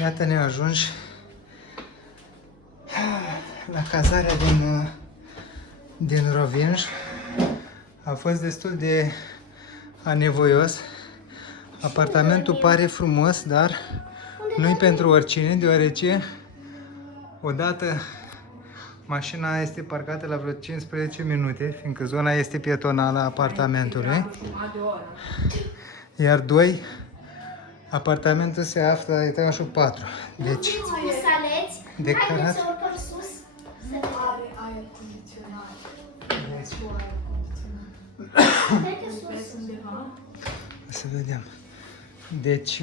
Iată ne ajungi la cazarea din Rovinj. A fost destul de anevoios. Apartamentul pare frumos, dar nu-i pentru oricine, deoarece odată mașina este parcată la vreo 15 minute, fiindcă zona este pietonală a apartamentului. Iar doi, apartamentul se află la etajul 4. Deci, declarat. Să vedem. Deci,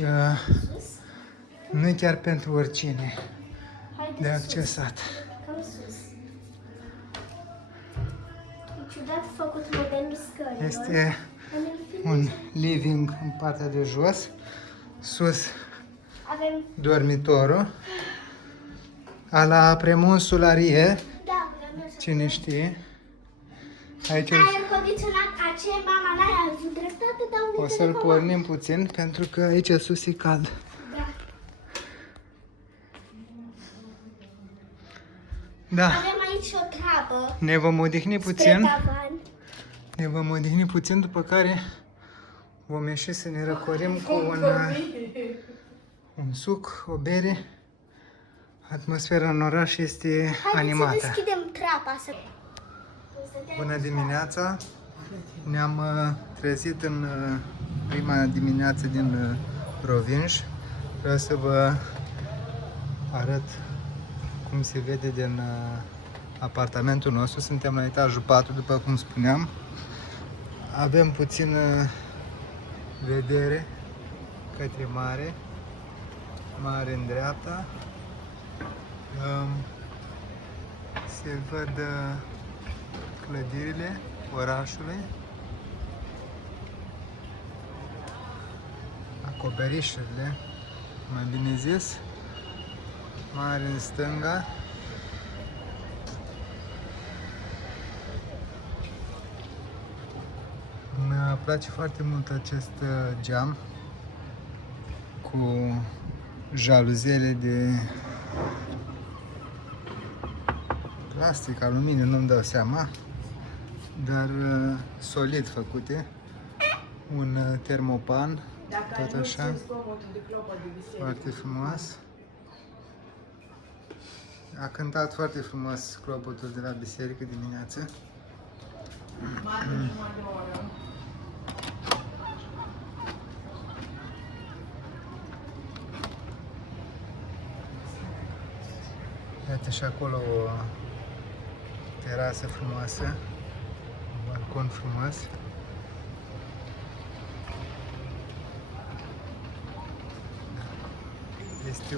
nu e chiar pentru oricine de accesat. Este un living în partea de jos, sus dormitorul, la premunsularie, cine știe. Aici o să-l pornim puțin, pentru că aici sus e cald. Da. Avem aici o treabă. Ne vom odihni puțin. Ne vom odihni puțin, după care vom ieși să ne răcorim cu un suc, o bere. Atmosfera în oraș este animată. Haideți să deschidem trapa. Bună dimineața! Ne-am trezit în prima dimineață din Rovinj. Vreau să vă arăt cum se vede din apartamentul nostru. Suntem la etajul 4, după cum spuneam. Avem puțină vedere către mare. Mare în dreapta. Se văd clădirile orașului. Acoperișurile, mai bine zis. Mare în stânga. Mi-a place foarte mult acest geam cu jaluzele de plastic, aluminiu, nu-mi dau seama, dar solid făcute. Un termopan, tot așa, foarte frumos. A cântat foarte frumos clopotul de la biserică dimineață. Iată și acolo o terasă frumoasă, un balcon frumos. Este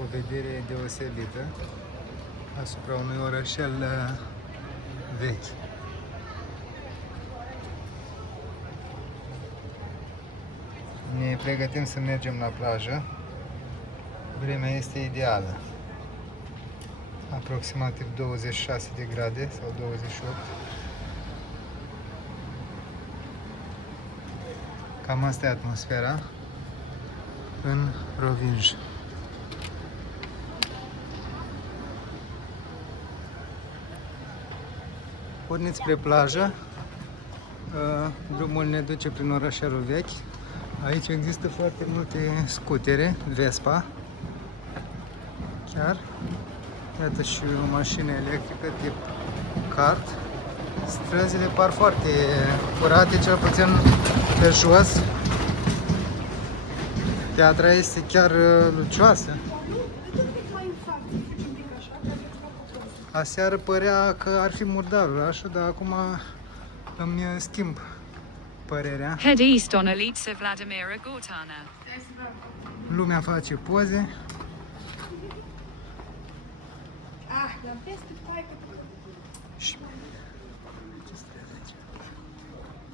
o vedere deosebită asupra unui orășel vechi. Ne pregătim să mergem la plajă. Vremea este ideală. Aproximativ 26 de grade sau 28. Cam asta e atmosfera în Rovinj. Porniți spre plajă. Drumul ne duce prin orașelul vechi. Aici există foarte multe scutere, Vespa. Chiar. Iată și o mașină electrică tip kart. Străzile par foarte curate, cel puțin pe jos. Piatra este chiar lucioasă. Aseară părea că ar fi murdar orașul, dar acum îmi schimb părerea. Head east on Elitsa Vladimira Gortana. Lumea face poze.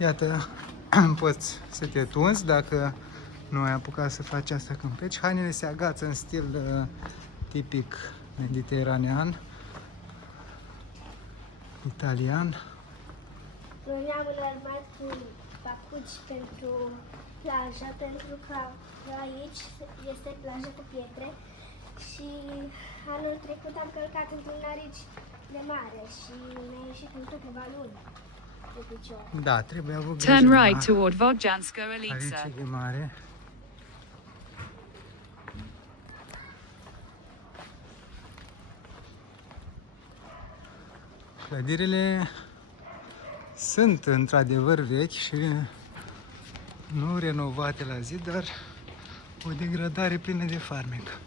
Iată, poți să te tunzi dacă nu ai apucat să faci asta când pleci. Hainele se agață în stil tipic mediteranean, italian. Noi ne-am înarmat cu papuci pentru plajă pentru că aici este plajă cu pietre și anul trecut am călcat într-un arici de mare și mi-a ieșit în câteva luni de picior. Da, trebuie avut grijă. Turn da. right toward Vodjansko Elica. Aici e mare. Clădirile sunt într-adevăr vechi și nu renovate la zi, dar o degradare plină de farmec.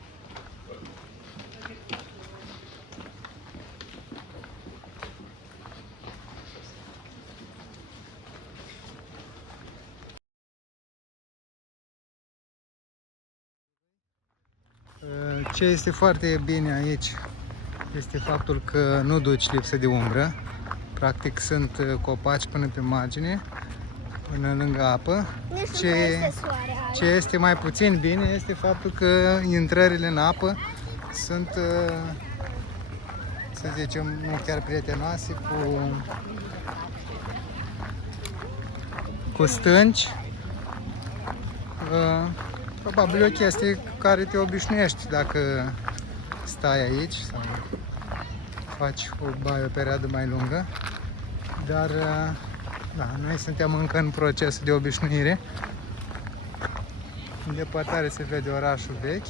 Ce este foarte bine aici este faptul că nu duci lipsă de umbră. Practic sunt copaci până pe margine, până lângă apă. Nici nu mai este soare aici. Ce este mai puțin bine este faptul că intrările în apă sunt, să zicem, nu chiar prietenoase, cu stânci. Probabil e o chestie cu care te obișnuiești dacă stai aici sau faci o baie o perioadă mai lungă. Dar da, noi suntem încă în procesul de obișnuire. În depărtare se vede orașul vechi.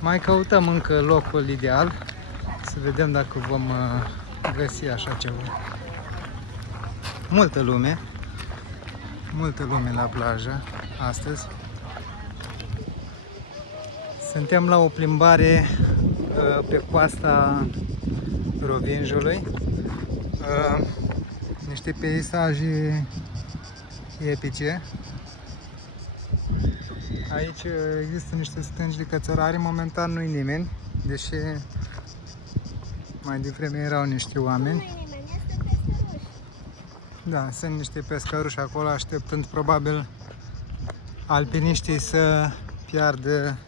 Mai căutăm încă locul ideal, să vedem dacă vom găsi așa ceva. Multă lume la plajă astăzi. Suntem la o plimbare pe coasta Rovinjului. Niște peisaje epice. Aici există niște stânci de cățărare, momentan nu-i nimeni, deși mai devreme erau niște oameni. Da, sunt niște pescăruși acolo așteptând probabil alpiniștii să piardă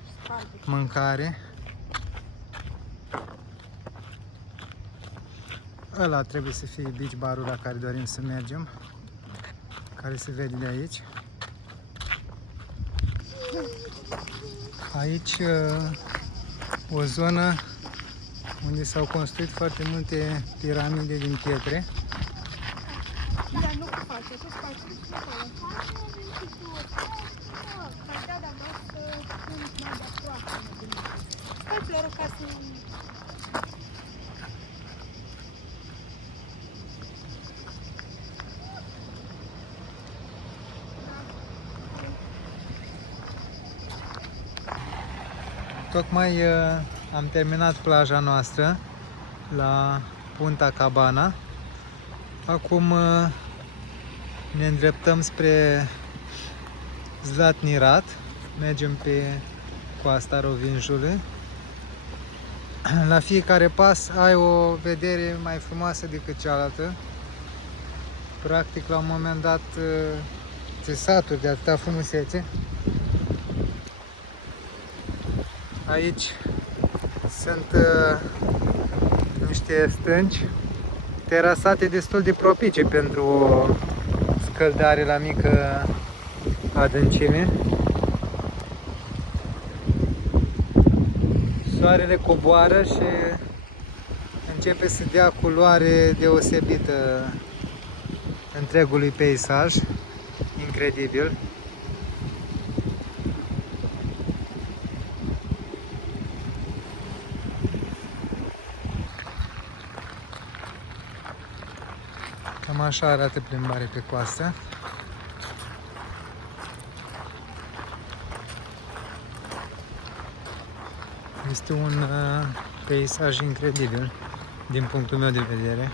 mâncare. Ăla trebuie să fie beach bar-ul la care dorim să mergem, care se vede de aici. Aici o zonă unde s-au construit foarte multe piramide din pietre. Tocmai am terminat plaja noastră la Punta Cabana. Acum ne îndreptăm spre Zlatni Rat. Mergem pe coasta Rovinjului. La fiecare pas ai o vedere mai frumoasă decât cealaltă. Practic, la un moment dat, te saturi de atâta frumusețe. Aici sunt niște stânci terasate destul de propice pentru o scăldare la mică adâncime. Soarele coboară și începe să dea culoare deosebită întregului peisaj. Incredibil. Cam așa arată plimbare pe coastă. Este un peisaj incredibil din punctul meu de vedere.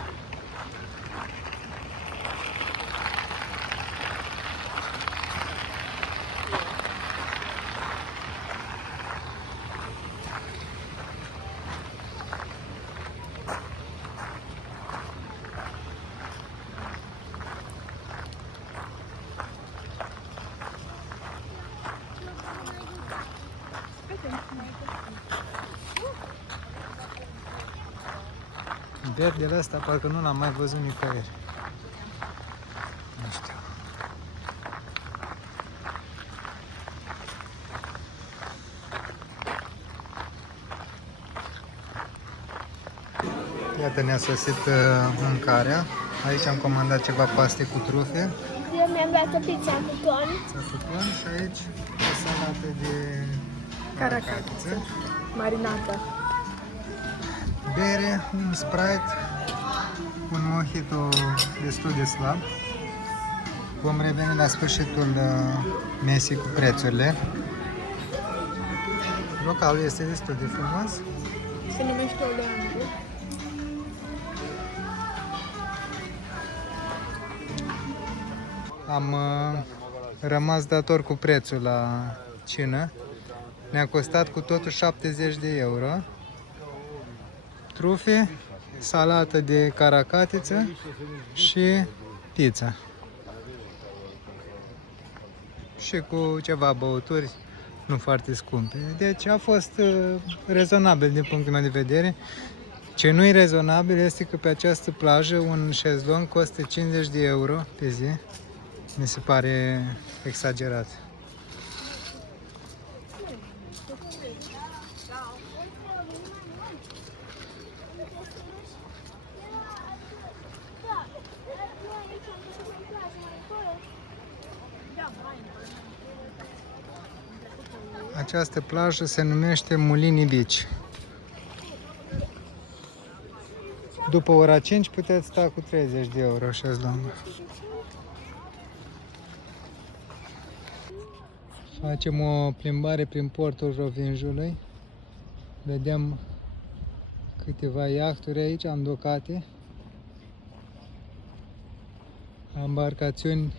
Verdele ăsta parcă nu l-am mai văzut nicăieri. Nu știu. Iată, ne-a sosit mâncarea. Aici am comandat ceva paste cu trufe. Eu mi-am luat o pizza cu ton. Satuton și aici o salată de caracatiță. Marinată. Bere, un Sprite, un mojito destul de slab. Vom reveni la sfârșitul mesei cu prețurile. Localul este destul de frumos. Se numește Oleandru. Am rămas dator cu prețul la cină. Ne-a costat cu totul 70 de euro. Trufe, salată de caracatiță și pizza. Și cu ceva băuturi nu foarte scumpe. Deci a fost rezonabil din punctul meu de vedere. Ce nu e rezonabil este că pe această plajă un șezlong costă 50 de euro pe zi. Mi se pare exagerat. Această plajă se numește Mulini Beach. După ora 5 puteți sta cu 30 de euro șezlong. Facem o plimbare prin portul Rovinjului. Vedem câteva iahturi aici îndocate. Embarcațiuni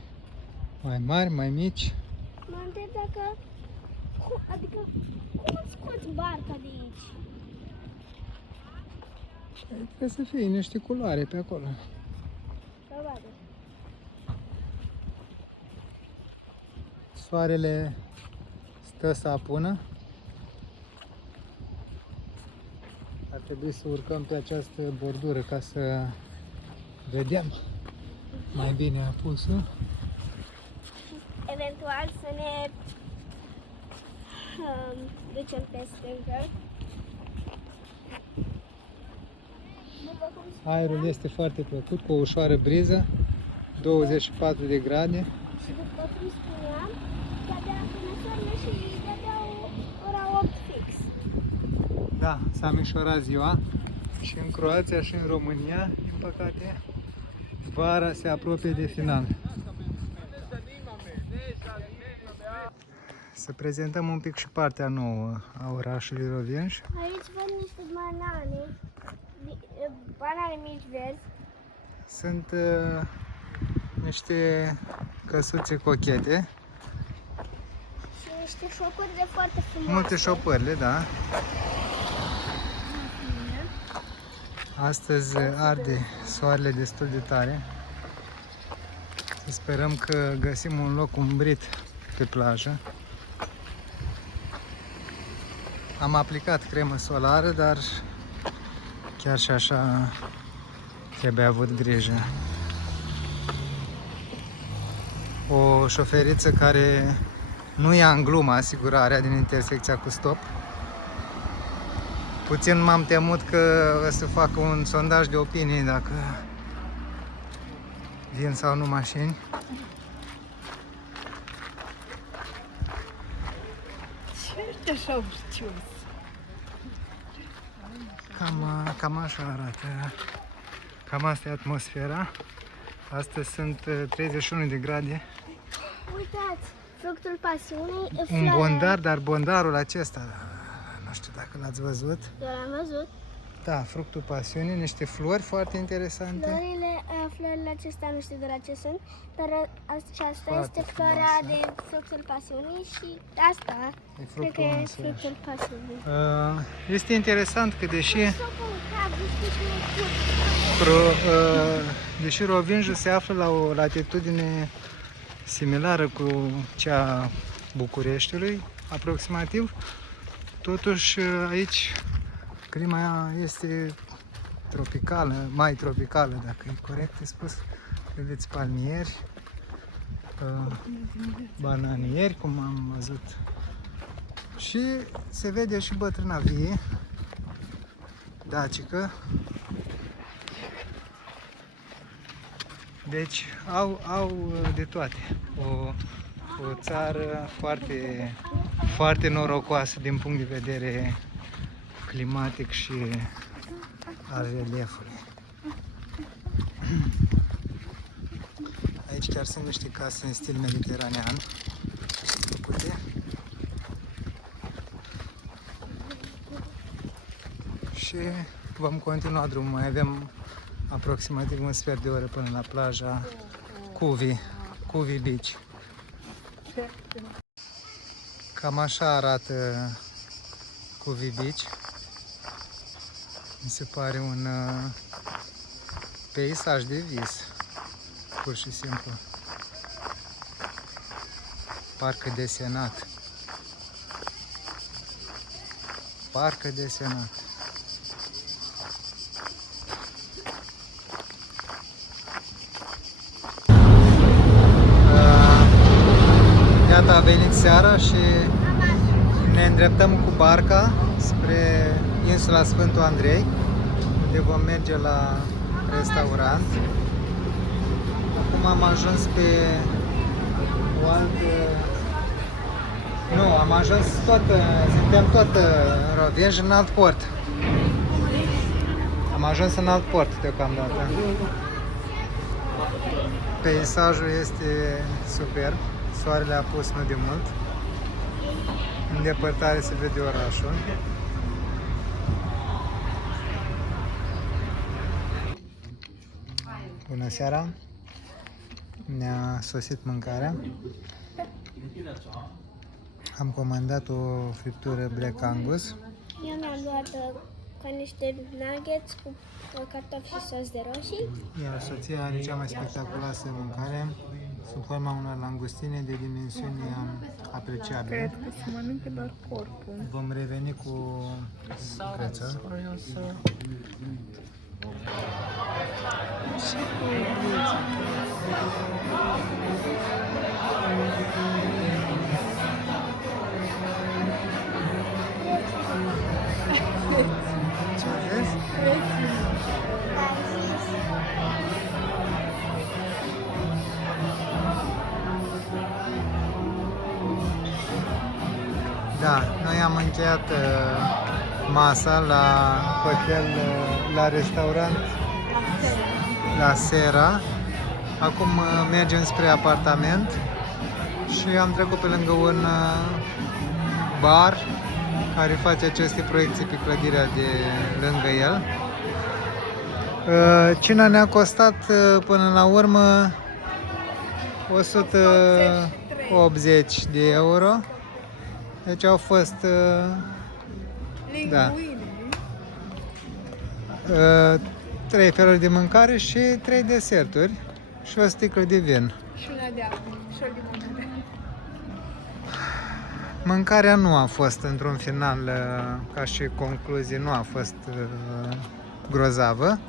mai mari, mai mici. Mă întreb dacă... Adică, cum îți scoți barca de aici? Trebuie să fie niște culoare pe acolo. Probabil. Soarele stă să apună. Ar trebui să urcăm pe această bordură ca să vedem mai bine apusul. Eventual să ne ducem pe stâncă. După cum Aerul este foarte plăcut, cu o ușoară briză, 24 de grade. Și după cum spuneam, dădea până soarele și dădeau ora 8 fix. Da, s-a micșorat ziua și în Croația și în România, din păcate, vara se apropie de final. Să prezentăm un pic și partea nouă a orașului Rovinj. Aici văd niște banane, banane mici verzi. Sunt niște căsuțe cochete, Și niște șopuri foarte frumoase. multe șopările, da. Astăzi arde soarele destul de tare. Să sperăm că găsim un loc umbrit pe plajă. Am aplicat cremă solară, dar chiar și așa trebuie avut grijă. O șoferiță care nu ia în glumă asigurarea din intersecția cu stop. Puțin m-am temut că o să facă un sondaj de opinie dacă vin sau nu mașini. Ce ești așa urcios? Cam așa arată. Cam asta e atmosfera. Astăzi sunt 31 de grade. Uitați, fructul pasiunii. Un bondar, dar bondarul acesta, nu știu dacă l-ați văzut. Eu l-am văzut. Da, fructul pasiunii, niște flori foarte interesante. Florile acestea nu știu de la ce sunt, dar aceasta Foarte este floarea frumoasă. de fructul pasiunii și asta E cred că fructul e însăși. fructul pasiunii. Este interesant că deși deși Rovinjul se află la o latitudine similară cu cea a Bucureștiului, aproximativ, totuși aici clima este tropicală, mai tropicală, dacă e corect de spus. Vedeți palmieri, bananieri, cum am văzut. Și se vede și bătrâna vie, dacică, Deci au de toate. O țară foarte, foarte norocoasă din punct de vedere climatic și al reliefului. Aici chiar sunt niște case în stil mediteranean făcute. Și vom continua drumul. Mai avem aproximativ un sfert de oră până la plaja Cuvi Beach. Cam așa arată Cuvi Beach. Mi se pare un peisaj de vis, pur și simplu. Parcă desenat. Parcă desenat. Iată, a venit seara și ne îndreptăm cu barca spre insula Sfântul Andrei, unde vom merge la restaurant. Acum am ajuns pe o altă... Nu, am ajuns suntem tot în Rovinj, în alt port. Am ajuns în alt port deocamdată. Peisajul este superb. Soarele a pus nu de mult. În depărtare se vede orașul. Bună seara! Ne-a sosit mâncarea. Am comandat o friptură Black Angus. Eu mi-am luat ca niște nuggets cu cartofi și sos de roșii. Iar soția are cea mai spectaculoasă mâncare, sub forma unor langustine de dimensiuni apreciabile. Cred că se mănâncă doar corpul. Vom reveni cu prețul. Ce vezi? Da, noi am încheiat masa la hotel, la restaurant La Sera. Acum mergem spre apartament și am trecut pe lângă un bar care face aceste proiecții pe clădirea de lângă el. Cina ne-a costat până la urmă 180 de euro. Deci au fost da, 3 feluri de mâncare și 3 deserturi și o sticlă de vin. Și una de apă și o limonadă. Mâncarea nu a fost într-un final, ca și concluzie, nu a fost grozavă,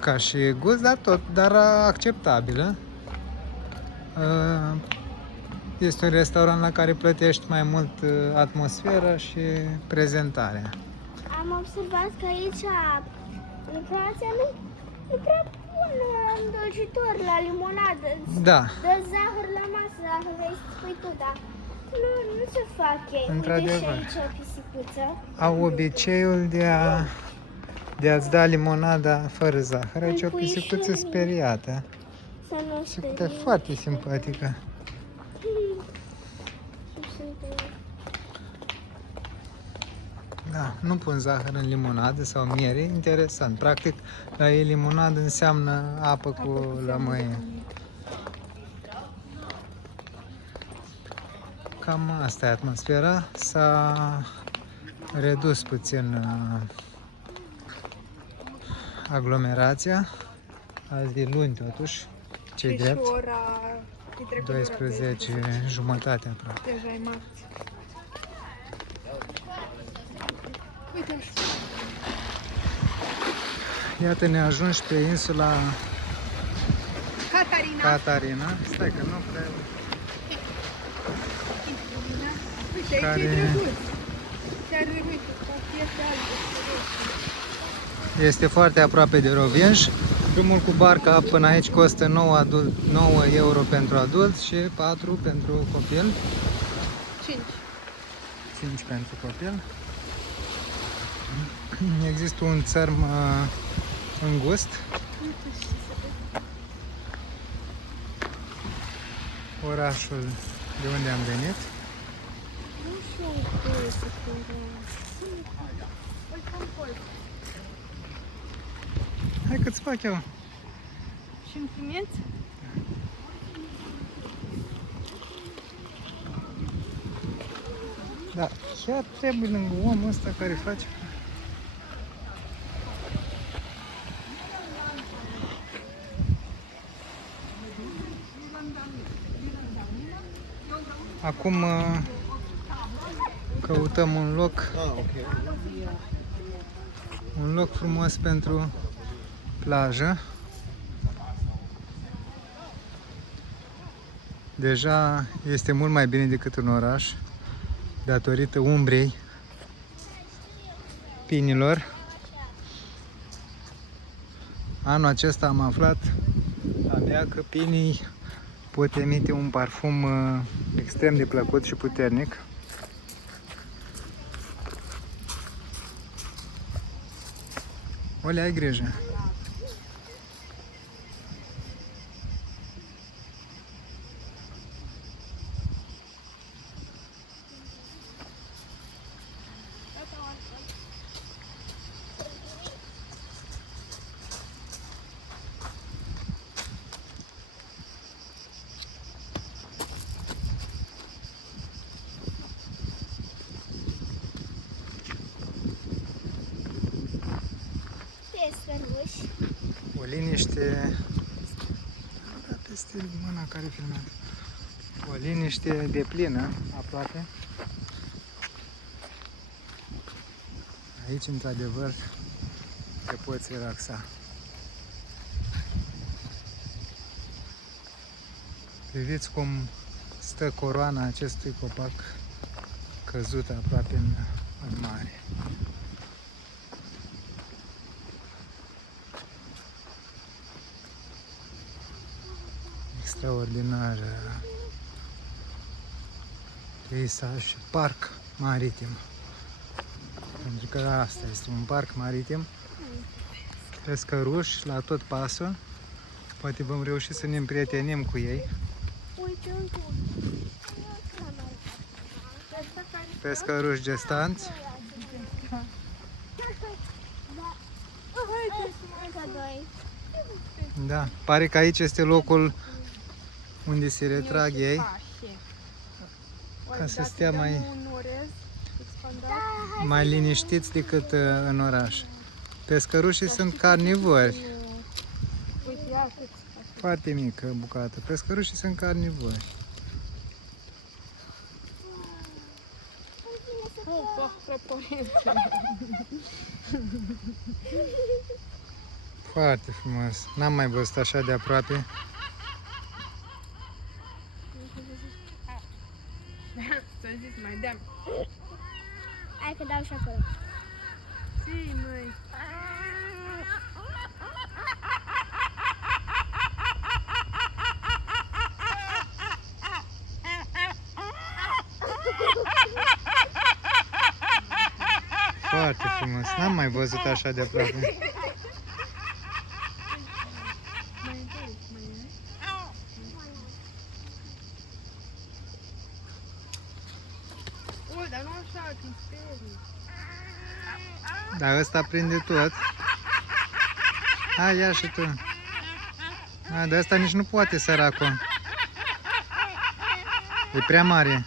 ca și gust, dar acceptabilă. Este un restaurant la care plătești mai mult atmosfera și prezentarea. Am observat că aici, în Croația, nu e prea bun îndulcitor la limonadă. Da. Dă zahăr la masă, dacă vrei să spui tu, dar nu se face. Într-adevăr. Uite și aici o pisicuță. Au obiceiul de a-ți da limonada fără zahăr. Aici o Îmi pui și pisicuță mie. speriată. Să nu Pisicuță sperie. foarte simpatică. Da, nu pun zahăr în limonadă sau miere, interesant. Practic, la ei limonadă înseamnă apă cu lămâie. Cam asta e atmosfera. S-a redus puțin aglomerația. Azi e luni totuși, ce-i Și drept. ora... e trecut ora 12 jumătate aproape. Deja e marți. Uite așa. Iată, ne ajungi pe insula Catarina. Catarina. Stai că nu prea... Uite, aici Care- e drăguț. Chiar, uite, papier de albe. Este foarte aproape de Rovinj. Drumul cu barca până aici costă 9 euro pentru adult și 4 pentru copil. 5. 5 pentru copil. Există un țărm îngust. Orașul de unde am venit. Nu știu unde să Hai că-ți fac eu. Și îmi primiți? Da, chiar trebuie lângă omul ăsta care face. Acum căutăm un loc frumos pentru plajă. Deja este mult mai bine decât în oraș, datorită umbrei pinilor. Anul acesta am aflat abia că pinii pot emite un parfum extrem de plăcut și puternic. Ole, ai grijă! Pescăruși. O liniște, da, peste mâna care filmează. O liniște deplină, aproape. Aici, într-adevăr, te poți relaxa. Priviți cum stă coroana acestui copac căzut aproape în mare. Extraordinar peisaj și parc maritim. Pentru că asta este un parc maritim. Pescăruși la tot pasul. Poate vom reuși să ne împrietenim cu ei. Uite un tur. Pescăruși gestanți. Încă doi. Da, pare că aici este locul unde se retrag ei, ca să stea mai liniștiți decât în oraș. Pescărușii sunt carnivori. Foarte mică bucată. Pescărușii sunt carnivori. Foarte frumos. N-am mai văzut așa de aproape. Să zici mai dăm. Hai că dau și acolo. Si, măi. Foarte frumos. N-am mai văzut așa de aproape. O, dar nu așa, că-i sperii. Dar ăsta prinde tot. Hai, ia și tu. A, de asta nici nu poate, săracul. E prea mare.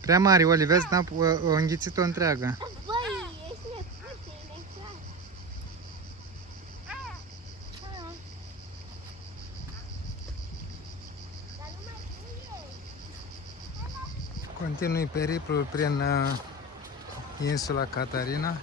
Prea mare, Oli, vezi, o înghițit-o întreagă. Băi, ești nebun, e neclar. Dar nu mai pune. Continui periplul prin insula Catarina.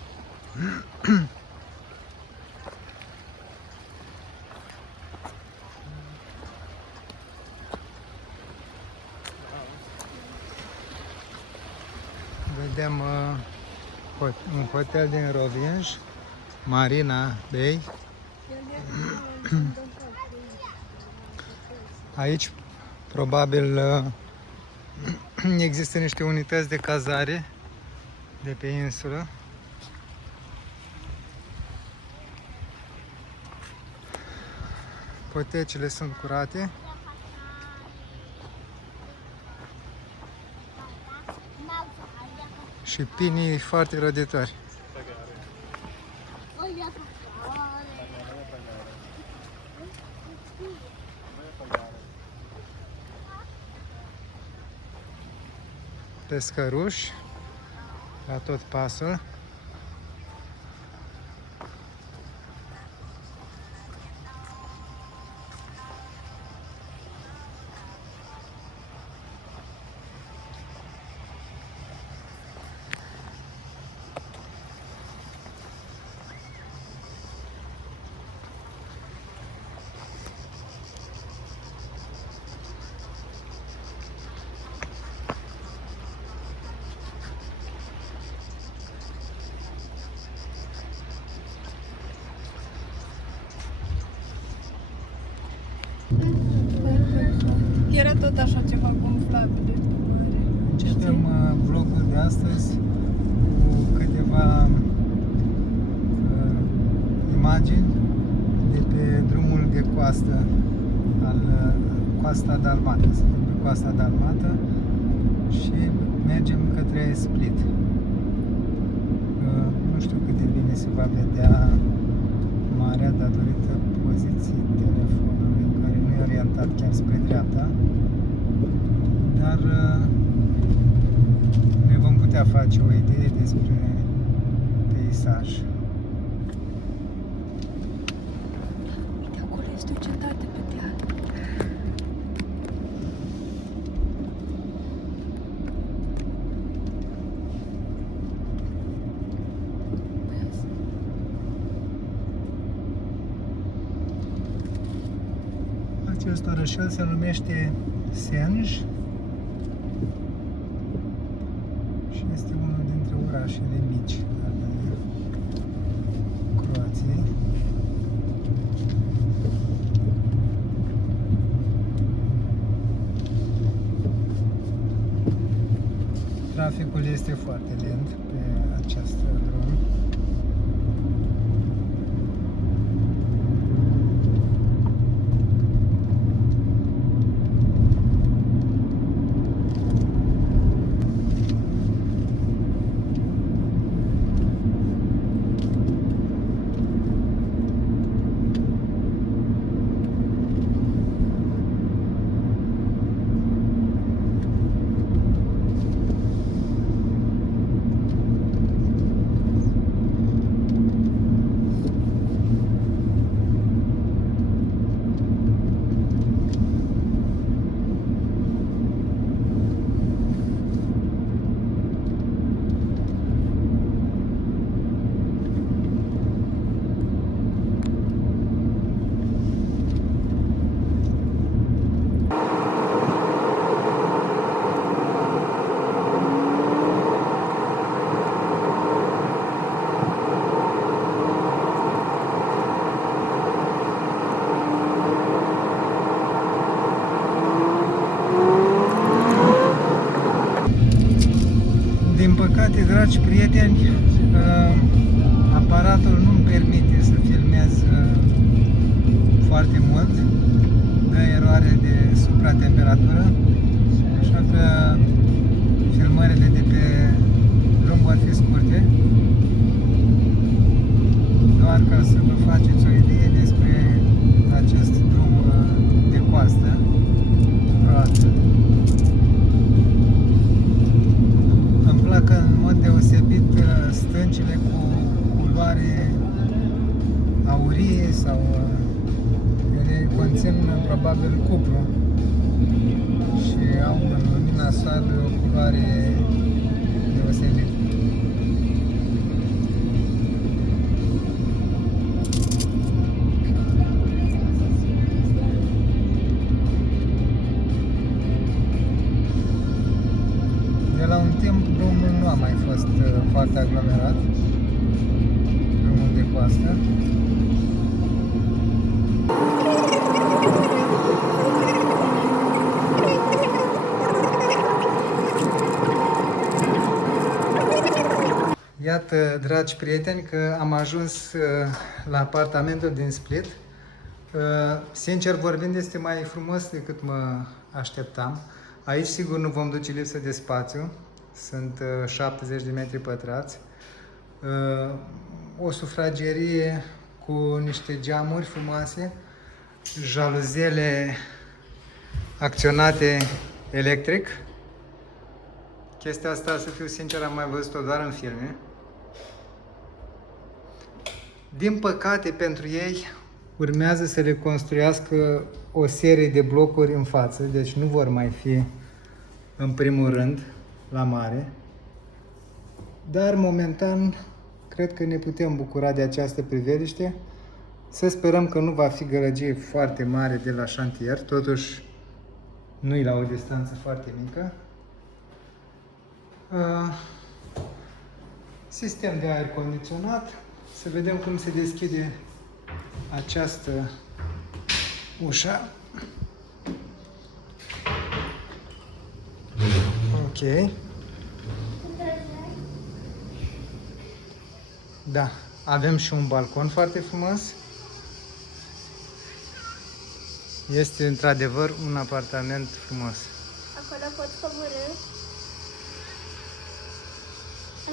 Vedem un hotel din Rovinj, Marina Bay. Aici probabil există niște unități de cazare de pe insulă. Potecile sunt curate. Și pinii foarte răditori. Pescăruși la tot pasul. Era tot așa ceva gonflabile pe mare. Începem vlogul de astăzi cu câteva imagini de pe drumul de coastă Coasta Dalmată. Suntem pe Coasta Dalmată și mergem către Split. Nu știu cât de bine se va vedea marea datorită poziției telefonului care nu e orientat chiar spre dreapta, dar ne vom putea face o idee despre peisaj. Uite, acolo este o cetate pe deal. Acest orășel se numește Senj și este unul dintre orașele mici ale Croației. Traficul este foarte lent pe acest drum. Din păcate, dragi prieteni, aparatul nu-mi permite să filmez foarte mult, dă eroare de supratemperatură, așa că filmările de pe drum vor fi scurte, doar ca să vă faceți o idee despre acest drum de coastă croată. Îmi plac în mod deosebit stâncile cu culoare aurie sau ele conțin probabil cupru și au în lumina soarelui o culoare deosebită. De la un timp drumul nu a mai fost foarte aglomerat, drumul de coastă. Iată, dragi prieteni, că am ajuns la apartamentul din Split. Sincer vorbind, este mai frumos decât mă așteptam. Aici sigur nu vom duce lipsă de spațiu. Sunt 70 de metri pătrați. O sufragerie cu niște geamuri frumoase, jaluzele acționate electric. Chestia asta, să fiu sincer, am mai văzut-o doar în filme. Din păcate pentru ei, urmează să le construiască o serie de blocuri în față, deci nu vor mai fi în primul rând la mare. Dar momentan, cred că ne putem bucura de această priveliște. Să sperăm că nu va fi gălăgie foarte mare de la șantier, totuși nu-i la o distanță foarte mică. Sistem de aer condiționat. Să vedem cum se deschide această ușă. Ok. Da, avem și un balcon foarte frumos. Este într-adevăr un apartament frumos. Acolo poți coborî.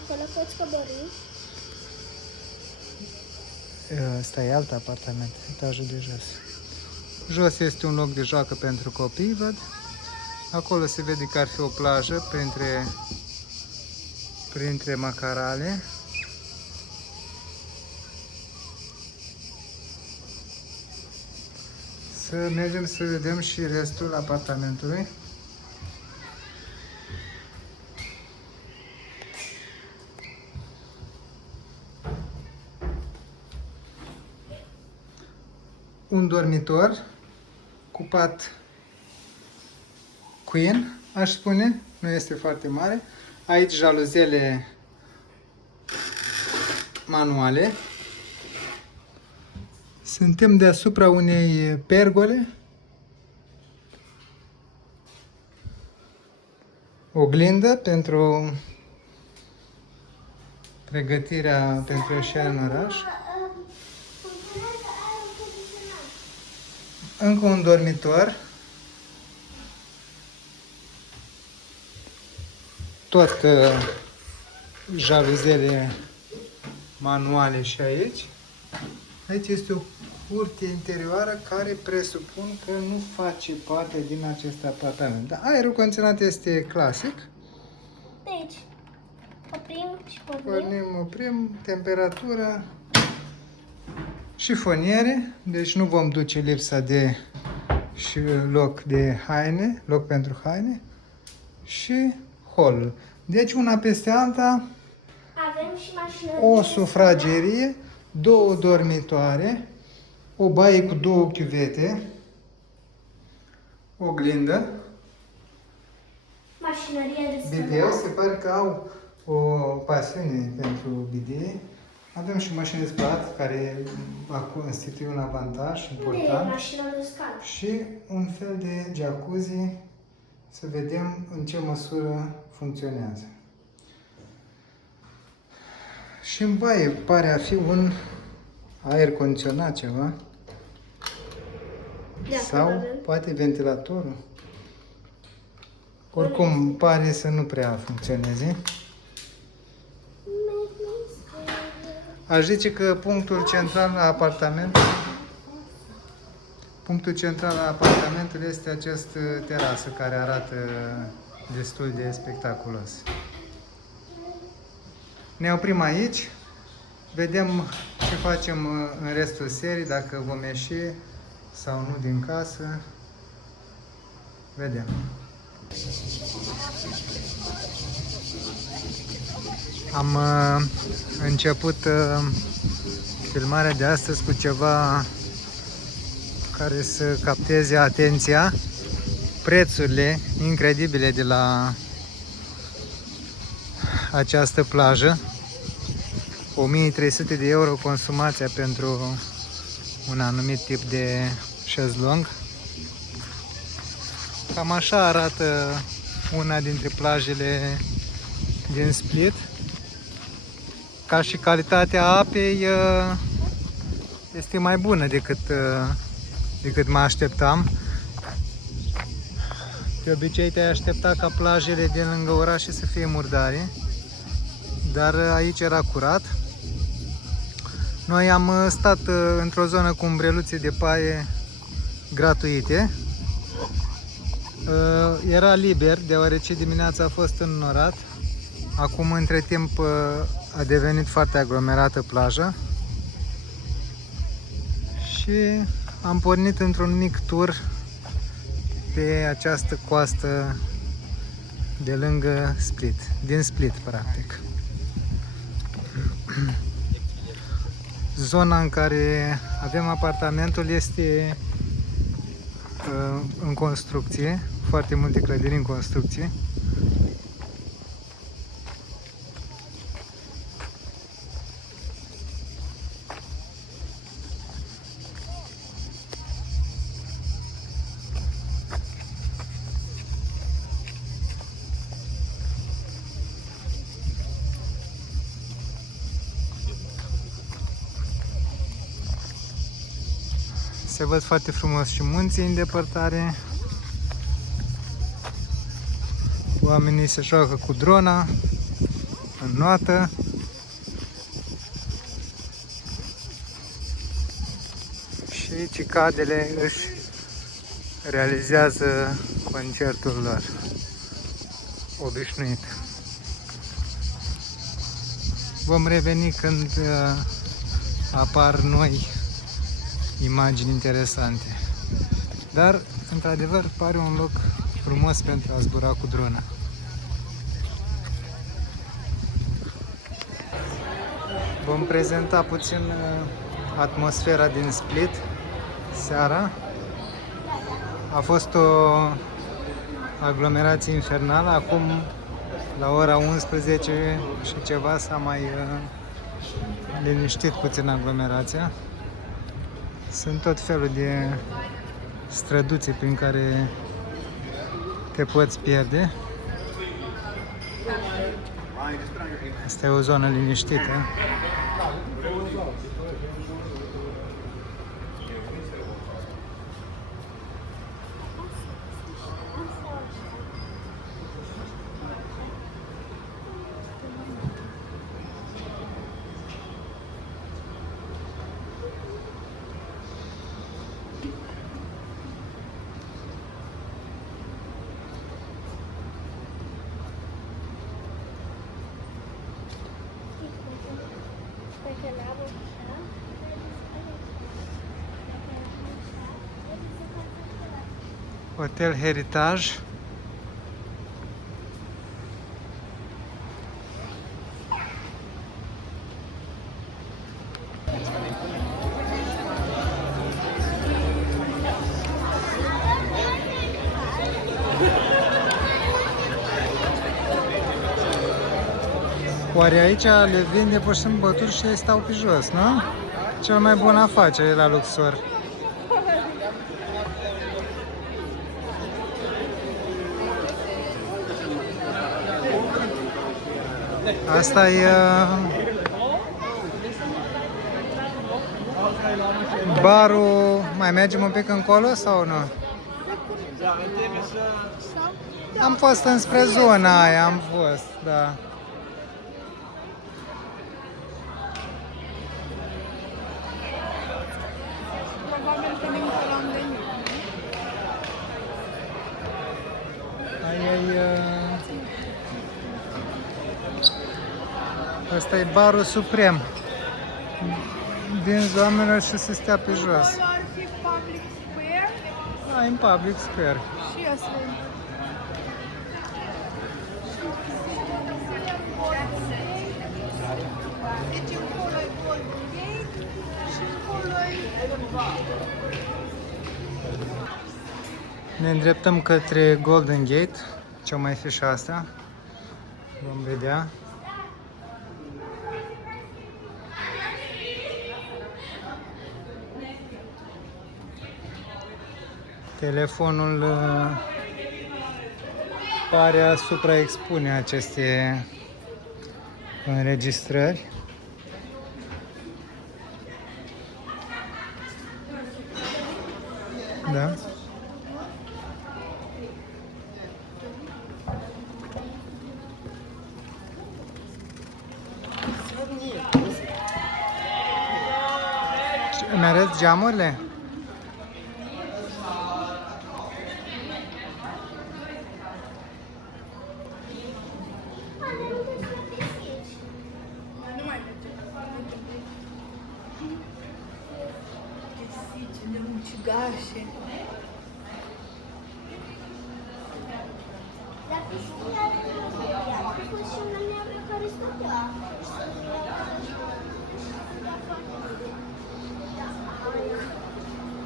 Acolo poți coborî. Ăsta e alt apartament, etajul de jos. Jos este un loc de joacă pentru copii, văd. Acolo se vede că ar fi o plajă printre macarale. Să mergem să vedem și restul apartamentului. Un dormitor cu pat queen, aș spune, nu este foarte mare. Aici jaluzele manuale. Suntem deasupra unei pergole. Oglindă pentru pregătirea pentru ieșirea în oraș. Încă un dormitor. Tot jaluzele manuale și aici. Aici este o curte interioară care presupun că nu face parte din acest apartament. Dar aerul condiționat este clasic. De aici. Oprim și pornim. Pornim, oprim, temperatură, șifoniere, deci nu vom duce lipsa de și loc de haine, loc pentru haine și hol. Deci una peste alta, Avem și mașină. o sufragerie, două dormitoare, o baie cu două chiuvete, oglindă, Mașinărie de spălat. bideu, se pare că au o pasiune pentru bidee. Avem și mașini de spălat, care va constitui un avantaj Unde e important. mașina de scat? Și un fel de jacuzzi, să vedem în ce măsură funcționează. Și în baie pare a fi un aer condiționat ceva. Da, Sau probabil. poate ventilatorul. Oricum pare să nu prea funcționeze. Aș zice că punctul central la apartamentului este această terasă care arată destul de spectaculos. Ne oprim aici, vedem ce facem în restul serii, dacă vom ieși sau nu din casă. Vedem. Am început filmarea de astăzi cu ceva care să capteze atenția. Prețurile incredibile de la această plajă. 1300 de euro consumația pentru un anumit tip de șezlong. Cam așa arată una dintre plajele din Split. ca și calitatea apei este mai bună decât mă așteptam. De obicei te-ai aștepta ca plajele din lângă orașe să fie murdare, dar aici era curat. Noi am stat într-o zonă cu umbreluțe de paie gratuite. Era liber, deoarece dimineața a fost înnorat. Acum, între timp, a devenit foarte aglomerată plaja. Și am pornit într-un mic tur pe această coastă de lângă Split, din Split, practic. Zona în care avem apartamentul este în construcție, foarte multe clădiri în construcție. Se văd foarte frumos și munții în depărtare. Oamenii se joacă cu drona, înnoată. Și cicadele își realizează concertul lor obișnuit. Vom reveni când apar noi imagini interesante. Dar, într-adevăr, pare un loc frumos pentru a zbura cu drona. Vom prezenta puțin atmosfera din Split seara. A fost o aglomerație infernală. Acum, la ora 11 și ceva, s-a mai liniștit puțin aglomerația. Sunt tot felul de străduțe prin care te poți pierde. Asta e o zonă liniștită. Hotel Heritage. Oare aici le vinde pur și simplu băuturi și ei stau pe jos, nu? Cel mai bun afacere la Luxor. Asta e barul. Mai mergem un pic încolo sau nu? Am fost înspre zona aia, am fost, da. Asta e barul suprem din oamenilor și să stea pe jos. Ar fi Public Square? Da, în Public Square. Și asta e. Deci încolo e Golden Gate și încolo e... Ne îndreptăm către Golden Gate. Ce mai fi și asta? Vom vedea. Telefonul pare a supraexpune aceste înregistrări. Da. Îmi arăți geamurile? de ucigașe. La piscina a fost și una neagră care stătea.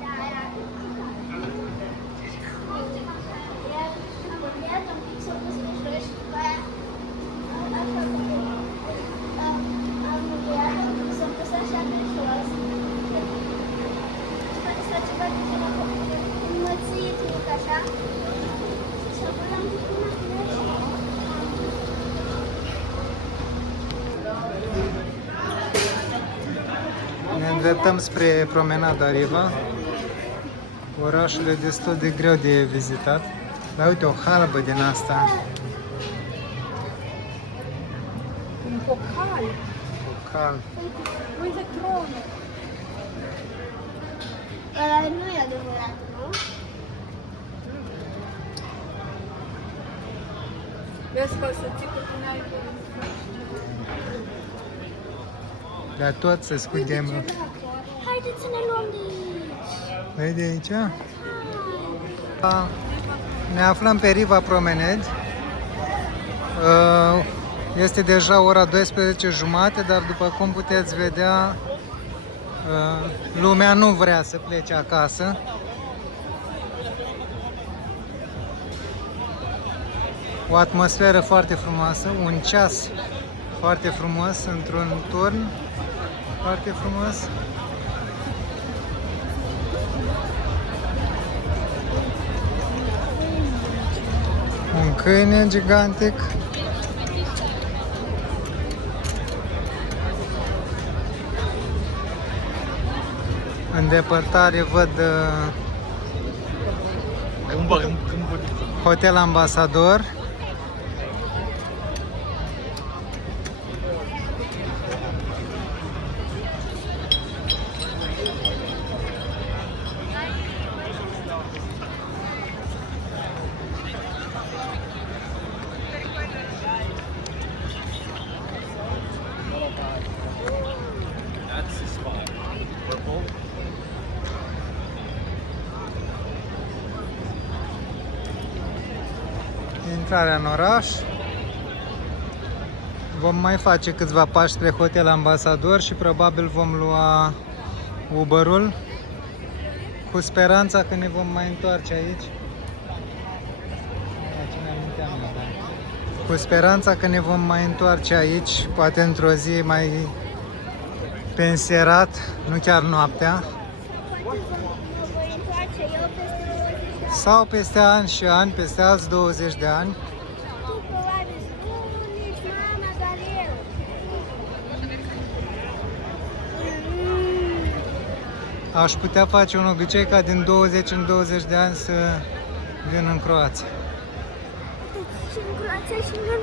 Da, era iar un pic s-a pus pe jos și după aia am înviat, s-a pus așa pe jos. S-a ceva de genul înmățit, mic așa. Și apoi am făcut una Ne îndreptăm spre Promenada Riva. Orașul e destul de greu de vizitat. Dar uite, o halbă din asta. Un pocal. Cal. Uite tronul. ăla nu e adevărat, nu? Vezi că o să ții cu tine ai Dar tot să scudem. Haideți să ne luăm de aici. Vrei de aici? Ne aflăm pe Riva Promenade. Este deja ora 12:30, dar după cum puteți vedea, lumea nu vrea să plece acasă. O atmosferă foarte frumoasă, un ceas foarte frumos într-un turn foarte frumos. Un câine gigantic. În depărtare văd Hotel Ambasador. Intrarea în oraș. Vom mai face câțiva pași spre Hotel Ambasador și probabil vom lua Uber-ul cu speranța că ne vom mai întoarce aici. Cu speranța că ne vom mai întoarce aici, poate într-o zi mai penserat, nu chiar noaptea. Poate mă voi întoarce eu peste 20 de ani. Sau peste ani și ani, peste alți 20 de ani. Tu probabil nu, nici mama, dar eu. Aș putea face un obicei ca din 20 în 20 de ani să vin în Croația. Și în Croația și în